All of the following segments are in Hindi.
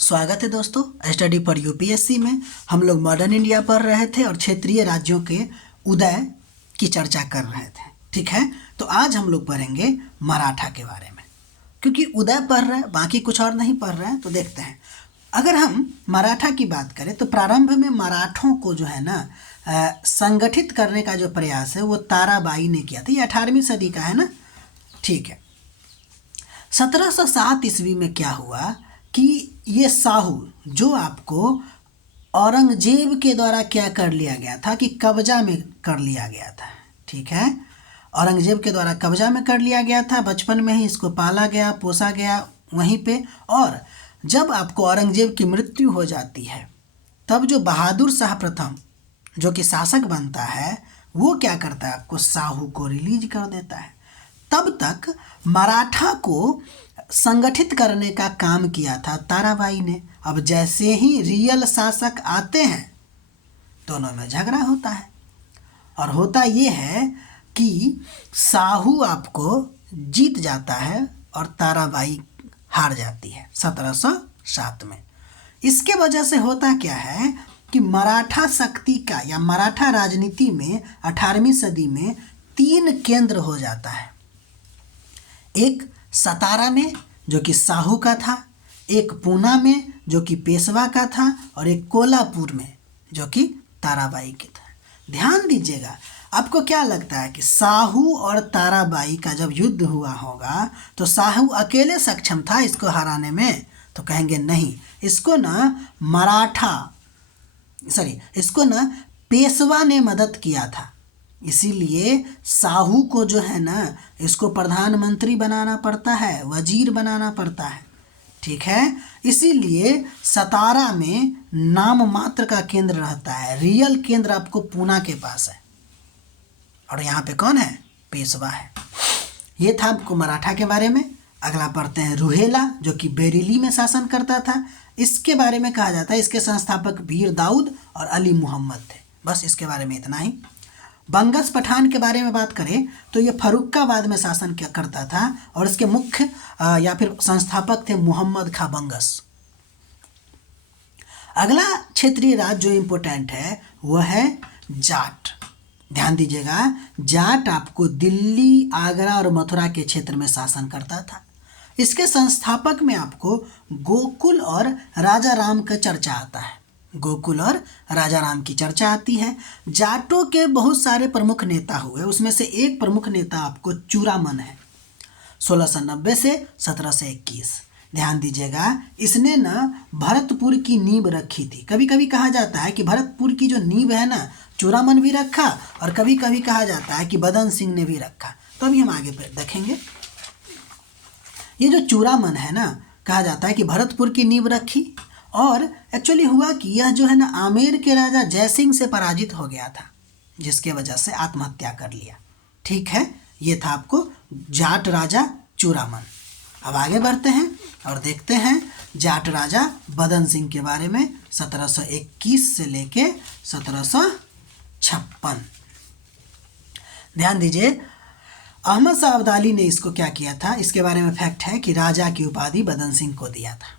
स्वागत है दोस्तों। स्टडी फॉर यूपीएससी में हम लोग मॉडर्न इंडिया पढ़ रहे थे और क्षेत्रीय राज्यों के उदय की चर्चा कर रहे थे। ठीक है, तो आज हम लोग पढ़ेंगे मराठा के बारे में, क्योंकि उदय पढ़ रहे हैं, बाकी कुछ और नहीं पढ़ रहे हैं। तो देखते हैं, अगर हम मराठा की बात करें तो प्रारंभ में मराठों को जो है ना संगठित करने का जो प्रयास है वो ताराबाई ने किया था। ये 18वीं सदी का है ना। ठीक है, 1707 ईस्वी में क्या हुआ कि ये साहू जो आपको औरंगजेब के द्वारा क्या कर लिया गया था कि कब्जा में कर लिया गया था। ठीक है, औरंगजेब के द्वारा कब्जा में कर लिया गया था। बचपन में ही इसको पाला गया, पोसा गया वहीं पे। और जब आपको औरंगजेब की मृत्यु हो जाती है तब जो बहादुर शाह प्रथम जो कि शासक बनता है वो क्या करता है, आपको साहू को रिलीज कर देता है। तब तक मराठा को संगठित करने का काम किया था ताराबाई ने। अब जैसे ही रियल शासक आते हैं दोनों में झगड़ा होता है, और होता ये है कि साहू आपको जीत जाता है और ताराबाई हार जाती है 1707 में। इसके वजह से होता क्या है कि मराठा शक्ति का या मराठा राजनीति में 18वीं सदी में 3 केंद्र हो जाता है। एक सतारा में जो कि साहू का था, एक पूना में जो कि पेशवा का था, और एक कोल्हापुर में जो कि ताराबाई के था। ध्यान दीजिएगा, आपको क्या लगता है कि साहू और ताराबाई का जब युद्ध हुआ होगा तो साहू अकेले सक्षम था इसको हराने में? तो कहेंगे नहीं, इसको ना पेशवा ने मदद किया था। इसीलिए साहू को जो है ना इसको प्रधानमंत्री बनाना पड़ता है, वजीर बनाना पड़ता है। ठीक है, इसीलिए सतारा में नाम मात्र का केंद्र रहता है, रियल केंद्र आपको पूना के पास है, और यहाँ पे कौन है, पेशवा है। ये था आपको मराठा के बारे में। अगला पढ़ते हैं रुहेला जो कि बेरेली में शासन करता था। इसके बारे में कहा जाता है इसके संस्थापक वीर दाऊद और अली मोहम्मद थे। बस इसके बारे में इतना ही। बंगस पठान के बारे में बात करें तो ये फर्रुखाबाद में शासन क्या करता था, और इसके मुख्य या फिर संस्थापक थे मोहम्मद खां बंगस। अगला क्षेत्रीय राज्य जो इम्पोर्टेंट है वह है जाट। ध्यान दीजिएगा, जाट आपको दिल्ली, आगरा और मथुरा के क्षेत्र में शासन करता था। इसके संस्थापक में आपको गोकुल और राजा राम का चर्चा आता है। गोकुल और राजा राम की चर्चा आती है। जाटों के बहुत सारे प्रमुख नेता हुए, उसमें से एक प्रमुख नेता आपको चूड़ामन है, 1690 से 1721। ध्यान दीजिएगा, इसने ना भरतपुर की नींव रखी थी। कभी कभी कहा जाता है कि भरतपुर की जो नींव है ना चूड़ामन भी रखा, और कभी कभी कहा जाता है कि बदन सिंह ने भी रखा। तो अभी हम आगे देखेंगे। ये जो चूड़ामन है ना, कहा जाता है कि भरतपुर की नींव रखी, और एक्चुअली हुआ कि यह जो है ना आमेर के राजा जयसिंह से पराजित हो गया था, जिसके वजह से आत्महत्या कर लिया। ठीक है, ये था आपको जाट राजा चूड़ामन। अब आगे बढ़ते हैं और देखते हैं जाट राजा बदन सिंह के बारे में, 1721 से लेके 1756। ध्यान दीजिए, अहमद शाह अब्दाली ने इसको क्या किया था, इसके बारे में फैक्ट है कि राजा की उपाधि बदन सिंह को दिया था।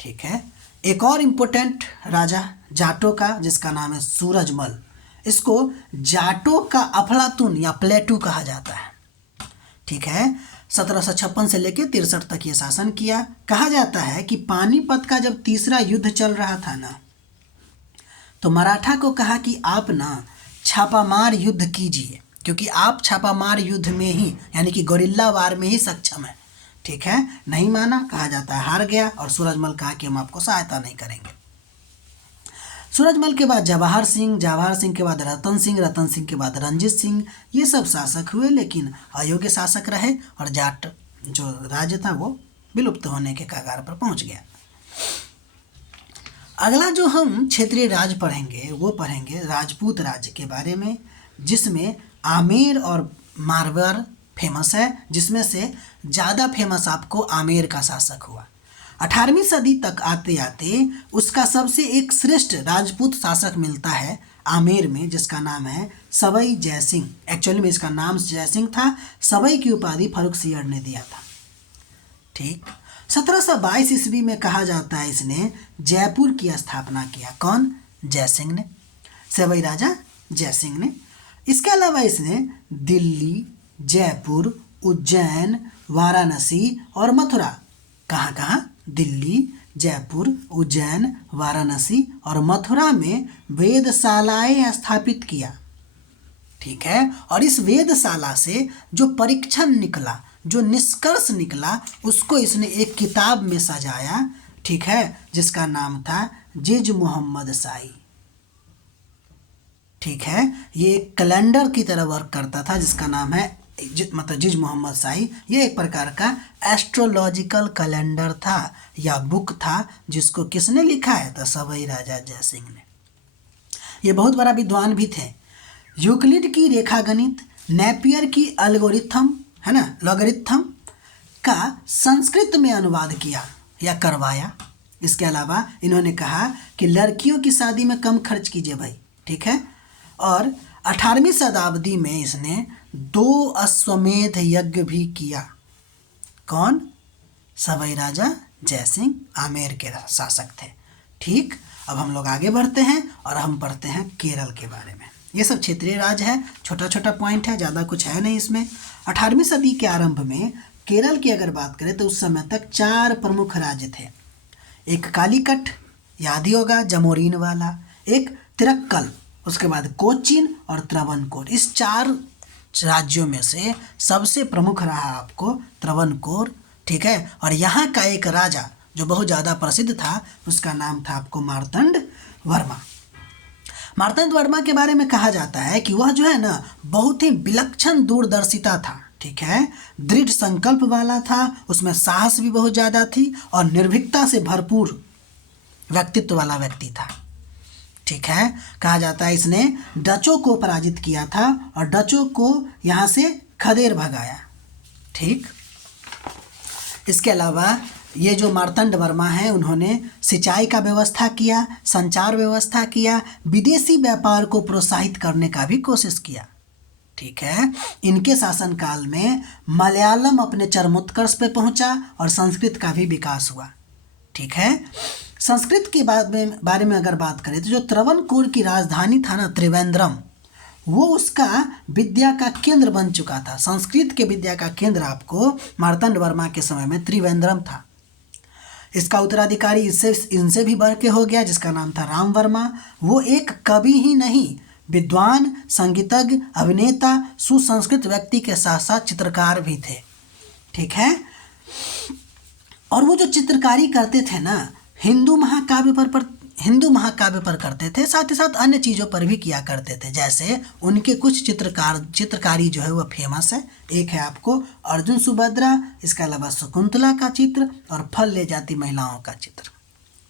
ठीक है, एक और इम्पोर्टेंट राजा जाटों का जिसका नाम है सूरजमल। इसको जाटों का अफलातून या प्लेटू कहा जाता है। ठीक है, 1756 से लेकर 63 तक ये शासन किया। कहा जाता है कि पानीपत का जब तीसरा युद्ध चल रहा था ना, तो मराठा को कहा कि आप ना छापामार युद्ध कीजिए, क्योंकि आप छापामार युद्ध में ही यानी कि गोरिल्ला वार में ही सक्षम है। ठीक है, नहीं माना, कहा जाता है हार गया, और सूरजमल कहा कि हम आपको सहायता नहीं करेंगे। सूरजमल के बाद जवाहर सिंह, जवाहर सिंह के बाद रतन सिंह, रतन सिंह के बाद रंजीत सिंह, ये सब शासक हुए, लेकिन अयोग्य शासक रहे, और जाट जो राज्य था वो विलुप्त होने के कगार पर पहुंच गया। अगला जो हम क्षेत्रीय राज्य पढ़ेंगे वो पढ़ेंगे राजपूत राज्य के बारे में, जिसमें आमेर और मारवाड़ फेमस है, जिसमें से ज़्यादा फेमस आपको आमेर का शासक हुआ। 18वीं सदी तक आते आते उसका सबसे एक श्रेष्ठ राजपूत शासक मिलता है आमेर में, जिसका नाम है सवाई जयसिंह। एक्चुअली में इसका नाम जयसिंह था, सवाई की उपाधि फर्रुखसिंह ने दिया था। ठीक, 1722 ईस्वी में कहा जाता है इसने जयपुर की स्थापना किया। कौन? जयसिंह ने, सवाई राजा जयसिंह ने। इसके अलावा इसने दिल्ली, जयपुर, उज्जैन, वाराणसी और मथुरा, कहाँ कहाँ? दिल्ली, जयपुर, उज्जैन, वाराणसी और मथुरा में वेदशालाएं स्थापित किया। ठीक है, और इस वेदशाला से जो परीक्षण निकला, जो निष्कर्ष निकला, उसको इसने एक किताब में सजाया। ठीक है, जिसका नाम था जिज मोहम्मद शाही। ठीक है, ये एक कैलेंडर की तरह वर्क करता था जिसका नाम है मतलब जिज मोहम्मद शाही। ये एक प्रकार का एस्ट्रोलॉजिकल कैलेंडर था या बुक था, जिसको किसने लिखा है? तो सवाई राजा जयसिंह ने। ये बहुत बड़ा विद्वान भी थे। यूक्लिड की रेखागणित, नेपियर की एल्गोरिथम, है ना, लॉगरिथम का संस्कृत में अनुवाद किया या करवाया। इसके अलावा इन्होंने कहा कि लड़कियों की शादी में कम खर्च कीजिए भाई। ठीक है, और 18वीं शताब्दी में इसने 2 अश्वमेध यज्ञ भी किया। कौन? सवाई राजा जयसिंह, आमेर के शासक थे। ठीक, अब हम लोग आगे बढ़ते हैं और हम पढ़ते हैं केरल के बारे में। ये सब क्षेत्रीय राज्य है, छोटा छोटा पॉइंट है, ज़्यादा कुछ है नहीं इसमें। 18वीं सदी के आरंभ में केरल की अगर बात करें तो उस समय तक 4 प्रमुख राज्य थे। एक कालीकट, याद ही होगा, जमोरीन वाला। एक तिरक्कल, उसके बाद कोचीन और त्रावणकोर। इस 4 राज्यों में से सबसे प्रमुख रहा आपको त्रावणकोर। ठीक है, और यहाँ का एक राजा जो बहुत ज़्यादा प्रसिद्ध था, उसका नाम था आपको मार्तंड वर्मा। मार्तंड वर्मा के बारे में कहा जाता है कि वह जो है ना, बहुत ही विलक्षण दूरदर्शिता था। ठीक है, दृढ़ संकल्प वाला था, उसमें साहस भी बहुत ज़्यादा थी और निर्भीकता से भरपूर व्यक्तित्व वाला व्यक्ति था। ठीक है, कहा जाता है इसने डचों को पराजित किया था और डचों को यहाँ से खदेड़ भगाया। ठीक, इसके अलावा ये जो मार्तंड वर्मा है, उन्होंने सिंचाई का व्यवस्था किया, संचार व्यवस्था किया, विदेशी व्यापार को प्रोत्साहित करने का भी कोशिश किया। ठीक है, इनके शासनकाल में मलयालम अपने चरमोत्कर्ष पे पहुंचा और संस्कृत का भी विकास हुआ। ठीक है, संस्कृत के बारे में अगर बात करें तो जो त्रावणकोर की राजधानी था ना, त्रिवेंद्रम, वो उसका विद्या का केंद्र बन चुका था। संस्कृत के विद्या का केंद्र आपको मार्तंड वर्मा के समय में त्रिवेंद्रम था। इसका उत्तराधिकारी इनसे भी बढ़ के हो गया, जिसका नाम था राम वर्मा। वो एक कवि ही नहीं, विद्वान, संगीतज्ञ, अभिनेता, सुसंस्कृत व्यक्ति के साथ साथ चित्रकार भी थे। ठीक है, और वो जो चित्रकारी करते थे ना, हिंदू महाकाव्य पर करते थे, साथ ही साथ अन्य चीज़ों पर भी किया करते थे। जैसे उनके कुछ चित्रकारी जो है वो फेमस है। एक है आपको अर्जुन सुभद्रा, इसके अलावा शकुंतला का चित्र और फल ले जाती महिलाओं का चित्र।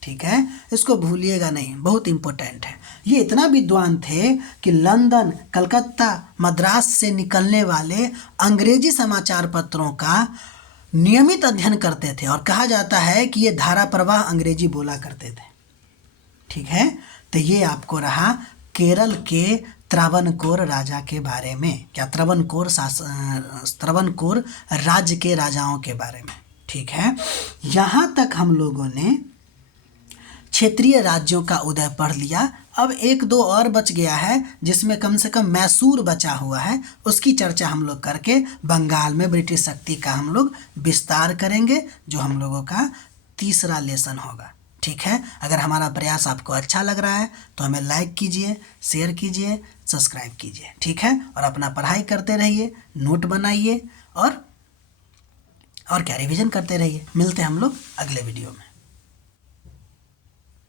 ठीक है, इसको भूलिएगा नहीं, बहुत इम्पोर्टेंट है। ये इतना विद्वान थे कि लंदन, कलकत्ता, मद्रास से निकलने वाले अंग्रेजी समाचार पत्रों का नियमित अध्ययन करते थे और कहा जाता है कि ये धारा प्रवाह अंग्रेजी बोला करते थे। ठीक है, तो ये आपको रहा केरल के त्रावणकोर राजा के बारे में, क्या त्रावणकोर राज्य के राजाओं के बारे में। ठीक है, यहाँ तक हम लोगों ने क्षेत्रीय राज्यों का उदय पढ़ लिया। अब 1-2 और बच गया है, जिसमें कम से कम मैसूर बचा हुआ है। उसकी चर्चा हम लोग करके बंगाल में ब्रिटिश शक्ति का हम लोग विस्तार करेंगे, जो हम लोगों का तीसरा लेसन होगा। ठीक है, अगर हमारा प्रयास आपको अच्छा लग रहा है तो हमें लाइक कीजिए, शेयर कीजिए, सब्सक्राइब कीजिए। ठीक है, और अपना पढ़ाई करते रहिए, नोट बनाइए और क्या रिवीजन करते रहिए। मिलते हैं हम लोग अगले वीडियो में।